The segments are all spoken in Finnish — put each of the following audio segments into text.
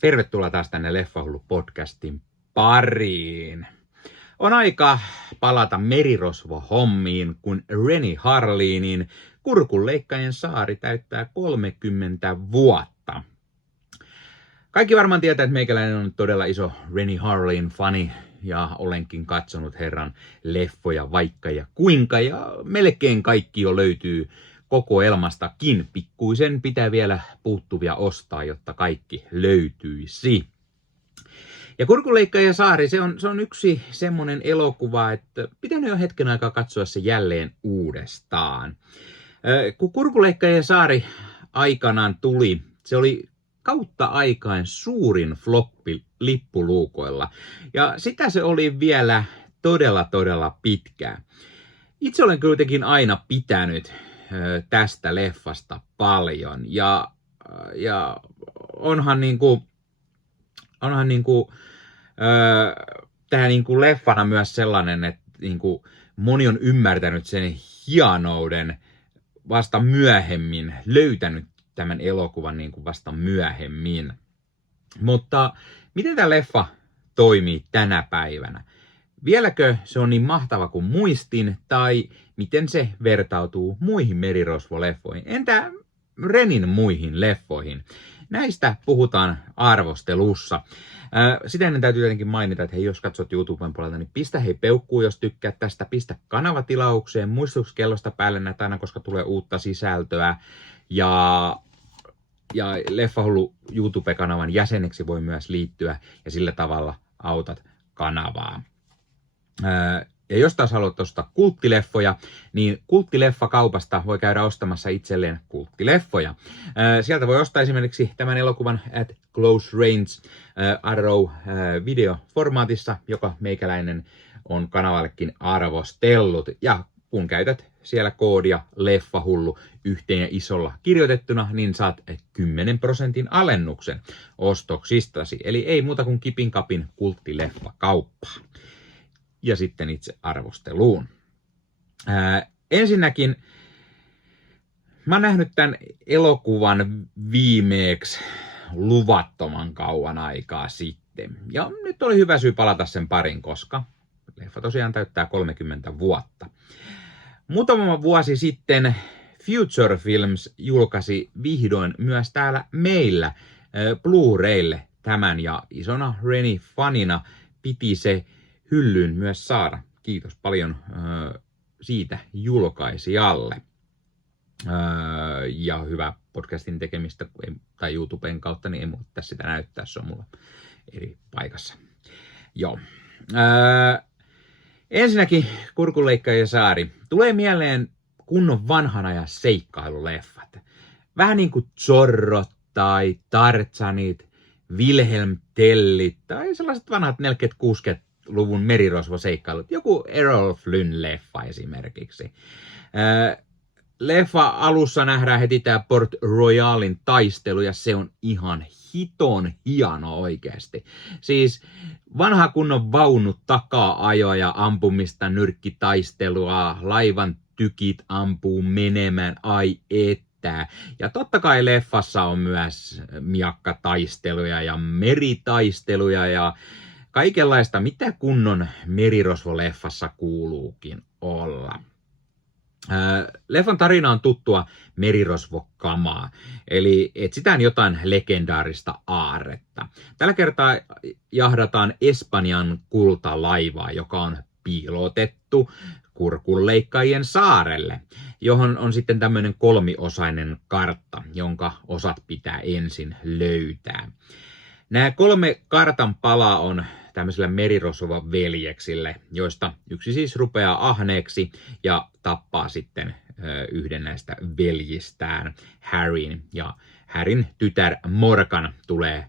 Tervetuloa taas tänne Leffahullu-podcastin pariin. On aika palata merirosvo-hommiin, kun Renny Harlinin Kurkunleikkaajien saari täyttää 30 vuotta. Kaikki varmaan tietää, että meikäläinen on todella iso Renny Harlin fani ja olenkin katsonut herran leffoja vaikka ja kuinka ja melkein kaikki jo löytyy kokoelmastakin. Pikkuisen pitää vielä puuttuvia ostaa, jotta kaikki löytyisi. Ja Kurkunleikkaajien saari, se on yksi semmonen elokuva, että pitänyt jo hetken aikaa katsoa se jälleen uudestaan. Kun Kurkunleikkaajien saari aikanaan tuli, se oli kautta aikain suurin floppi lippuluukoilla. Ja sitä se oli vielä todella pitkään. Itse olen kuitenkin aina pitänyt tästä leffasta paljon. Ja onhan tää leffana myös sellainen, että moni on ymmärtänyt sen hienouden vasta myöhemmin, löytänyt tämän elokuvan vasta myöhemmin. Mutta miten tämä leffa toimii tänä päivänä? Vieläkö se on niin mahtava kuin muistin, tai miten se vertautuu muihin merirosvoleffoihin? Entä Renin muihin leffoihin? Näistä puhutaan arvostelussa. Sitä ennen täytyy tietenkin mainita, että hei, jos katsot YouTuben puolelta, niin pistä peukkuun, jos tykkäät tästä. Pistä kanavatilaukseen, muistutuskellosta päälle näitä aina, koska tulee uutta sisältöä. Ja Leffahullu YouTube-kanavan jäseneksi voi myös liittyä ja sillä tavalla autat kanavaa. Ja jos taas haluat ostaa kulttileffoja, niin kulttileffakaupasta voi käydä ostamassa itselleen kulttileffoja. Sieltä voi ostaa esimerkiksi tämän elokuvan At Close Range Arrow videoformaatissa, joka meikäläinen on kanavallekin arvostellut. Ja kun käytät siellä koodia Leffahullu yhteen ja isolla kirjoitettuna, niin saat 10% alennuksen ostoksistasi. Eli ei muuta kuin kipin kapin kulttileffakauppaa. Ja sitten itse arvosteluun. Ensinnäkin mä oon nähnyt tämän elokuvan viimeeksi luvattoman kauan aikaa sitten. Ja nyt oli hyvä syy palata sen parin, koska leffa tosiaan täyttää 30 vuotta. Muutama vuosi sitten Future Films julkaisi vihdoin myös täällä meillä Blu-raylle tämän, ja isona Renny-fanina piti se hyllyyn myös saada. Kiitos paljon siitä julkaisijalle. Ja hyvä podcastin tekemistä tai YouTuben kautta, niin ei muuta tässä sitä näyttää, se on mulla eri paikassa. Joo. Ensinnäkin Kurkunleikkaajien saari. Tulee mieleen kunnon vanhan ajan seikkailuleffat. Vähän niin kuin Zorrot tai Tarzanit, Wilhelm Tellit tai sellaiset vanhat 40-60-luvun merirosvoseikkailut. Joku Errol Flynn-leffa esimerkiksi. Leffa alussa nähdään heti tää Port Royalin taistelu ja se on ihan hiton hieno oikeasti. Siis vanha kunnon vaunut takaa-ajoja, ampumista, nyrkkitaistelua, laivan tykit ampuu menemään, ai että. Ja totta kai leffassa on myös miakkataisteluja ja meritaisteluja ja kaikenlaista, mitä kunnon merirosvoleffassa kuuluukin olla. Leffan tarina on tuttua merirosvokamaa, eli etsitään jotain legendaarista aarretta. Tällä kertaa jahdataan Espanjan kultalaivaa, joka on piilotettu Kurkunleikkaajien saarelle, johon on sitten tämmöinen kolmiosainen kartta, jonka osat pitää ensin löytää. Nämä 3 kartan palaa on tämmöisellä merirosvovan veljeksille, joista yksi siis rupeaa ahneeksi ja tappaa sitten yhden näistä veljistään, Harryn. Ja Harryn tytär Morgan tulee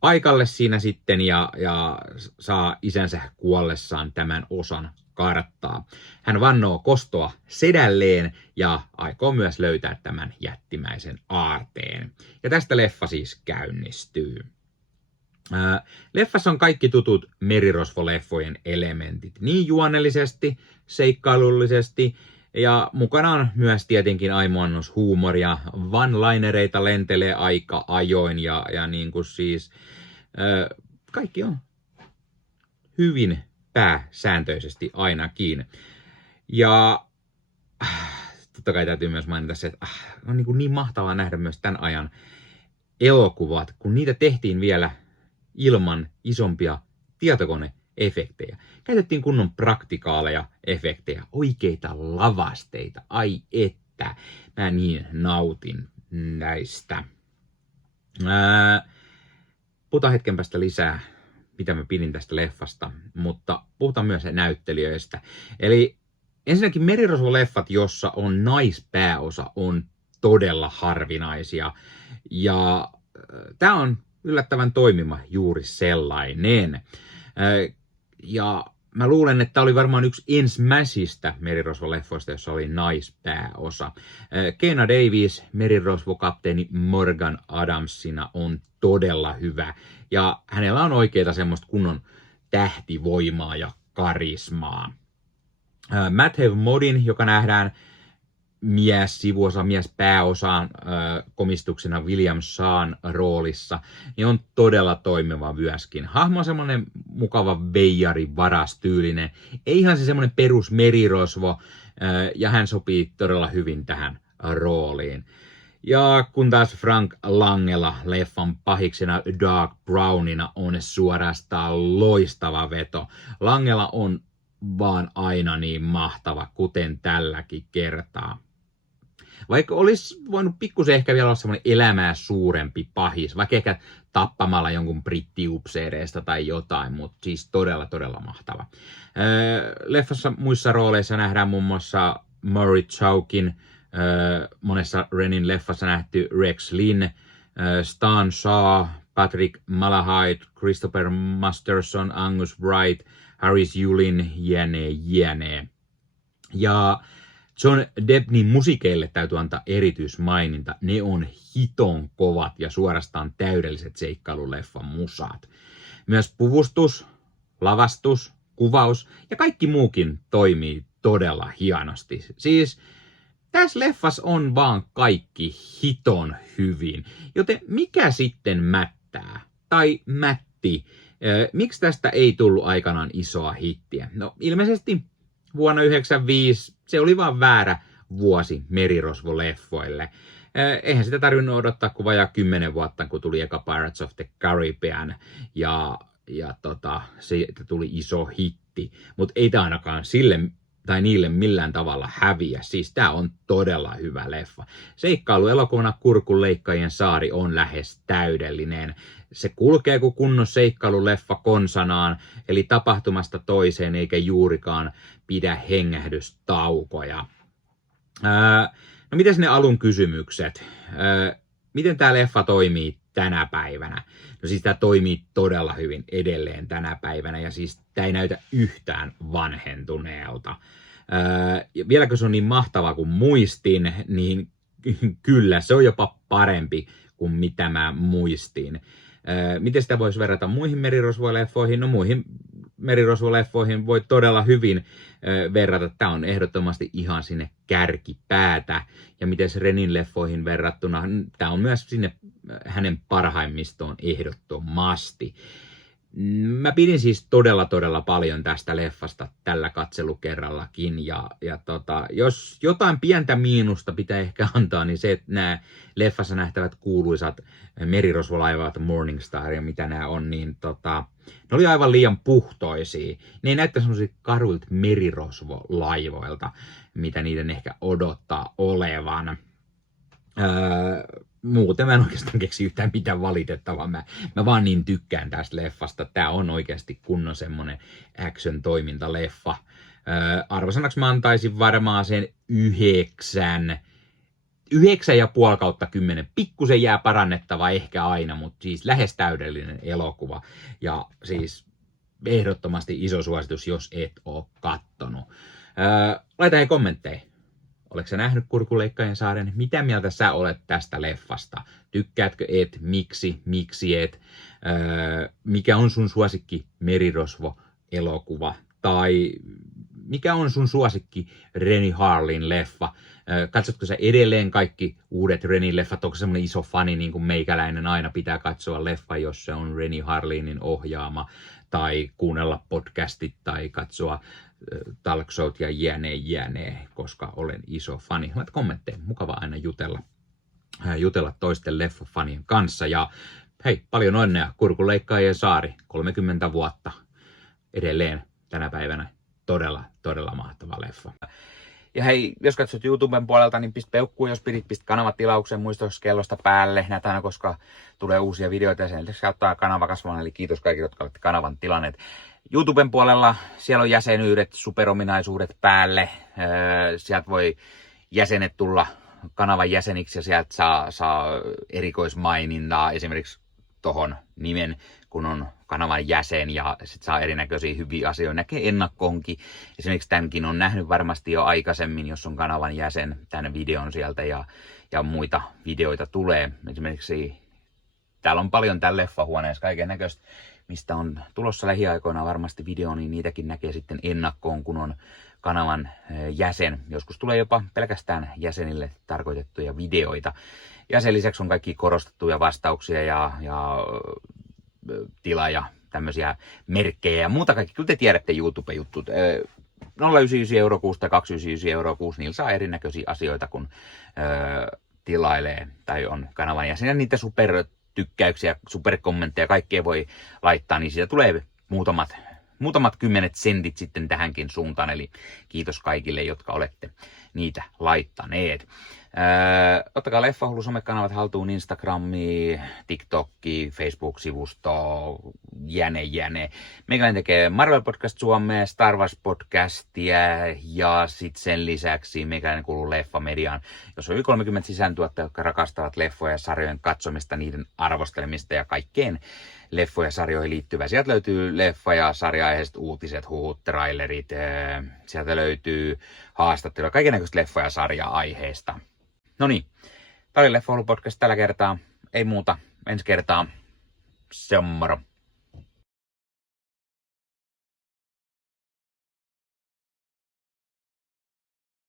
paikalle siinä sitten ja saa isänsä kuollessaan tämän osan karttaa. Hän vannoo kostoa sedälleen ja aikoo myös löytää tämän jättimäisen aarteen. Ja tästä leffa siis käynnistyy. Leffassa on kaikki tutut merirosvoleffojen elementit, niin juonellisesti, seikkailullisesti, Ja mukana on myös tietenkin aimoannos huumoria. One-linereita lentelee aika ajoin ja niin kuin siis kaikki on hyvin pääsääntöisesti ainakin. Ja totta kai täytyy myös mainita se, että on niin mahtavaa nähdä myös tämän ajan elokuvat, kun niitä tehtiin vielä ilman isompia tietokoneefektejä. Käytettiin kunnon praktikaaleja efektejä, oikeita lavasteita. Ai että, mä niin nautin näistä. Puhutaan hetken päästä lisää, mitä mä pidin tästä leffasta, mutta puhutaan myös näyttelijöistä. Eli ensinnäkin merirosvo-leffat, jossa on naispääosa, on todella harvinaisia. Ja tämä on yllättävän toimiva juuri sellainen. Ja mä luulen, että tämä oli varmaan yksi ensimmäisistä merirosvo-leffoista, jossa oli naispääosa. Geena Davis, merirosvo-kapteeni Morgan Adamsina, on todella hyvä. Ja hänellä on oikeita semmoista kunnon tähtivoimaa ja karismaa. Matthew Modin, joka nähdään sivuosa, pääosaan komistuksena William Shawn roolissa, niin on todella toimiva myöskin. Hahmo on semmoinen mukava veijari, varastyylinen. Ei ihan se semmoinen perus merirosvo, ja hän sopii todella hyvin tähän rooliin. Ja kun taas Frank Langella leffan pahiksena Doc Brownina on suorastaan loistava veto. Langella on vaan aina niin mahtava, kuten tälläkin kertaa. Vaikka olisi voinut pikkusen ehkä vielä olla semmoinen elämää suurempi pahis, vaikka ehkä tappamalla jonkun brittiupseereista tai jotain, mutta siis todella mahtava. Leffassa muissa rooleissa nähdään muun muassa Maury Chaukin, monessa Renin leffassa nähty Rex Linn, Stan Shaw, Patrick Malahide, Christopher Masterson, Angus Wright, Harris Yulin, jne. Ja John Debnin musikeille täytyy antaa erityismaininta. Ne on hiton kovat ja suorastaan täydelliset seikkailuleffan musat. Myös puvustus, lavastus, kuvaus ja kaikki muukin toimii todella hienosti. Siis tässä leffassa on vaan kaikki hiton hyvin. Joten mikä sitten mättää? Tai mätti? Miksi tästä ei tullut aikanaan isoa hittiä? No ilmeisesti vuonna 1995 se oli vaan väärä vuosi merirosvo-leffoille. Eihän sitä tarvinnut odottaa kuin vajaa 10 vuotta, kun tuli eka Pirates of the Caribbean ja siitä tuli iso hitti. Mutta ei tämä ainakaan sille tai niille millään tavalla häviä. Siis tää on todella hyvä leffa. Seikkailuelokuvana Kurkunleikkaajien saari on lähes täydellinen. Se kulkee kuin kunnon seikkailuleffa konsanaan, eli tapahtumasta toiseen eikä juurikaan pidä hengähdystaukoja. No mites ne alun kysymykset? Miten tää leffa toimii tänä päivänä? No siis tää toimii todella hyvin edelleen tänä päivänä ja siis tää ei näytä yhtään vanhentuneelta. Vieläkö se on niin mahtava kuin muistin, niin kyllä se on jopa parempi kuin mitä mä muistin. Miten sitä voisi verrata muihin merirosvoleffoihin? No muihin merirosvoleffoihin voi todella hyvin verrata. Tämä on ehdottomasti ihan sinne kärkipäätä. Ja miten Renin leffoihin verrattuna, tämä on myös sinne hänen parhaimmistoon ehdottomasti. Mä pidin siis todella paljon tästä leffasta tällä katselukerrallakin ja jos jotain pientä miinusta pitää ehkä antaa, niin se, että nämä leffassa nähtävät kuuluisat merirosvolaivat, Morningstar ja mitä nämä on, niin ne oli aivan liian puhtoisia. Ne ei näyttä semmoisilta karuilta merirosvolaivoilta, mitä niiden ehkä odottaa olevan. Muuten mä en oikeastaan keksi yhtään mitään valitettavaa. Mä vaan niin tykkään tästä leffasta. Tää on oikeasti kunnon semmonen action-toimintaleffa. Arvosanaksi mä antaisin varmaan sen 9,5/10. Pikkusen jää parannettava ehkä aina, mutta siis lähes täydellinen elokuva. Ja siis ehdottomasti iso suositus, jos et oo kattonut. Laita hei kommentteja. Oletko sä nähnyt Kurkunleikkaajien saaren? Mitä mieltä sä olet tästä leffasta? Tykkäätkö et? Miksi et? Mikä on sun suosikki merirosvo-elokuva? Tai mikä on sun suosikki Renny Harlin leffa? Katsotko sä edelleen kaikki uudet Renny-leffat? Onko semmoinen iso fani, niin kuin meikäläinen aina pitää katsoa leffa, jos se on Renny Harlinin ohjaama, tai kuunnella podcastit, tai katsoa talk showt ja jne, koska olen iso fani. Laitat kommentteja, mukava aina jutella toisten leffafanien kanssa. Ja hei, paljon onnea, Kurkunleikkaajien saari, 30 vuotta edelleen tänä päivänä. Todella mahtava leffa. Ja hei, jos katsot YouTuben puolelta, niin pistä peukkuun, jos pistä kanavatilauksen, muista kellosta päälle näitä, koska tulee uusia videoita ja sen lisäksi auttaa kanava kasvamaan, eli kiitos kaikille, jotka olette kanavan tilanneet. YouTuben puolella siellä on jäsenyydet, superominaisuudet päälle, sieltä voi jäsenet tulla kanavan jäseniksi ja sieltä saa erikoismainintaa esimerkiksi tohon nimen, kun on kanavan jäsen ja sit saa erinäköisiä hyviä asioita, näkee ennakkoonkin. Esimerkiksi tämänkin on nähnyt varmasti jo aikaisemmin, jos on kanavan jäsen, tämän videon sieltä ja muita videoita tulee. Esimerkiksi täällä on paljon täällä leffahuoneessa kaiken näköistä, mistä on tulossa lähiaikoina varmasti video, niin niitäkin näkee sitten ennakkoon, kun on kanavan jäsen. Joskus tulee jopa pelkästään jäsenille tarkoitettuja videoita. Ja sen lisäksi on kaikki korostettuja vastauksia ja tila ja tämmöisiä merkkejä ja muuta kaikki. Kyllä te tiedätte YouTube-juttut. 0,99 € kuussa tai 2,99 € kuussa, niillä saa erinäköisiä asioita, kun tilailee tai on kanavan jäsen. Ja niitä supertykkäyksiä, superkommentteja, kaikkea voi laittaa, niin siitä tulee muutamat kymmenet sentit sitten tähänkin suuntaan. Eli kiitos kaikille, jotka olette niitä laittaneet. Ottakaa Leffahullu somekanavat haltuun, Instagrami, TikTokki, Facebook-sivusto, jäne. Meikäläinen tekee Marvel Podcast Suomea, Star Wars Podcastia ja sitten sen lisäksi meikäläinen kuuluu Leffamediaan, jos on yli 30 sisäntuottajia, jotka rakastavat leffoja ja sarjojen katsomista, niiden arvostelemista ja kaikkeen leffoja ja sarjoihin liittyvää. Sieltä löytyy leffa- ja sarja-aiheiset uutiset, huhut, trailerit, sieltä löytyy haastatteluja, kaikennäköistä leffa- ja sarja-aiheesta. No niin, tämä oli Leffahullu podcast tällä kertaa. Ei muuta, ensi kertaa. Se on moro.